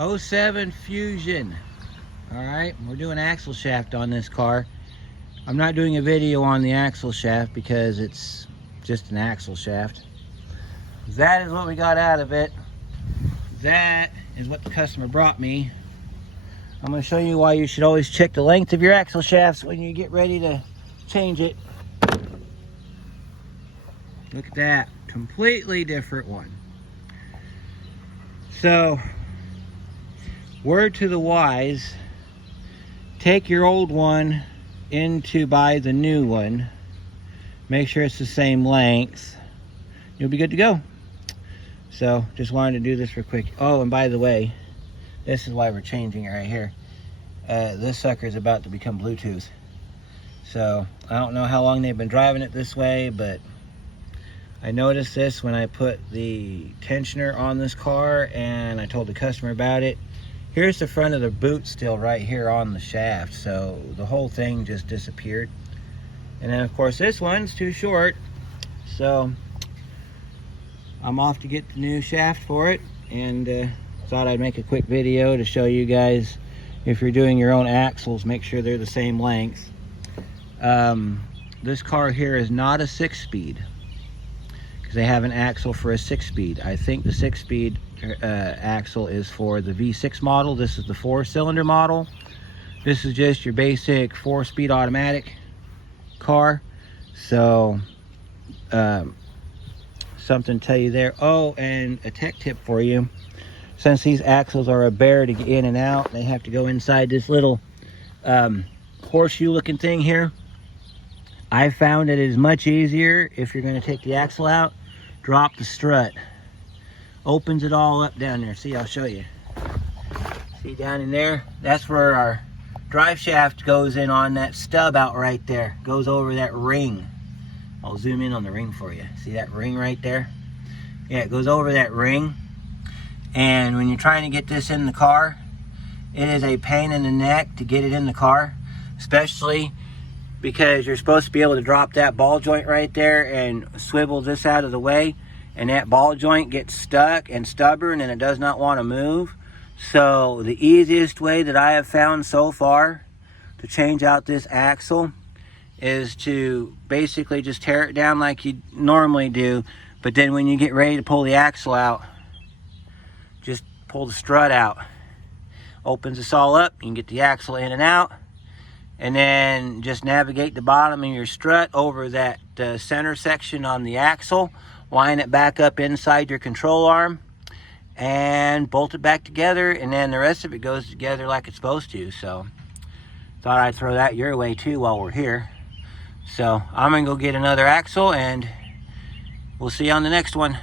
'07 Fusion. All right, we're doing axle shaft on this car. I'm not doing a video on the axle shaft because it's just an axle shaft. That is what we got out of it. That is what the customer brought me. I'm going to show you why you should always check the length of your axle shafts when you get ready to change it. Look at that, completely different one. So, word to the wise, take your old one in to buy the new one. Make sure it's the same length. You'll be good to go. So, just wanted to do this real quick. Oh, and by the way, this is why we're changing it right here. This sucker is about to become Bluetooth. So, I don't know how long they've been driving it this way, but I noticed this when I put the tensioner on this car and I told the customer about it. Here's the front of the boot still right here on the shaft, so the whole thing just disappeared. And then of course this one's too short, so I'm off to get the new shaft for it, and thought I'd make a quick video to show you guys, if you're doing your own axles, make sure they're the same length. This car here is not a 6-speed. They have an axle for a 6-speed. I think the 6-speed axle is for the V6 model. This is the 4-cylinder model. This is just your basic 4-speed automatic car. So, something to tell you there. Oh, and a tech tip for you. Since these axles are a bear to get in and out, they have to go inside this little horseshoe looking thing here. I found it is much easier if you're going to take the axle out. Drop the strut. Opens it all up down there. See, I'll show you. See down in there? That's where our drive shaft goes in on that stub out right there. Goes over that ring. I'll zoom in on the ring for you. See that ring right there? Yeah, it goes over that ring. And when you're trying to get this in the car, it is a pain in the neck to get it in the car. Especially because you're supposed to be able to drop that ball joint right there and swivel this out of the way, and that ball joint gets stuck and stubborn and it does not want to move. So the easiest way that I have found so far to change out this axle is to basically just tear it down like you normally do, but then when you get ready to pull the axle out, just pull the strut out. Opens this all up, you can get the axle in and out. And then just navigate the bottom of your strut over that center section on the axle, line it back up inside your control arm, and bolt it back together, and then the rest of it goes together like it's supposed to. So, thought I'd throw that your way too while we're here. So, I'm gonna go get another axle, and we'll see you on the next one.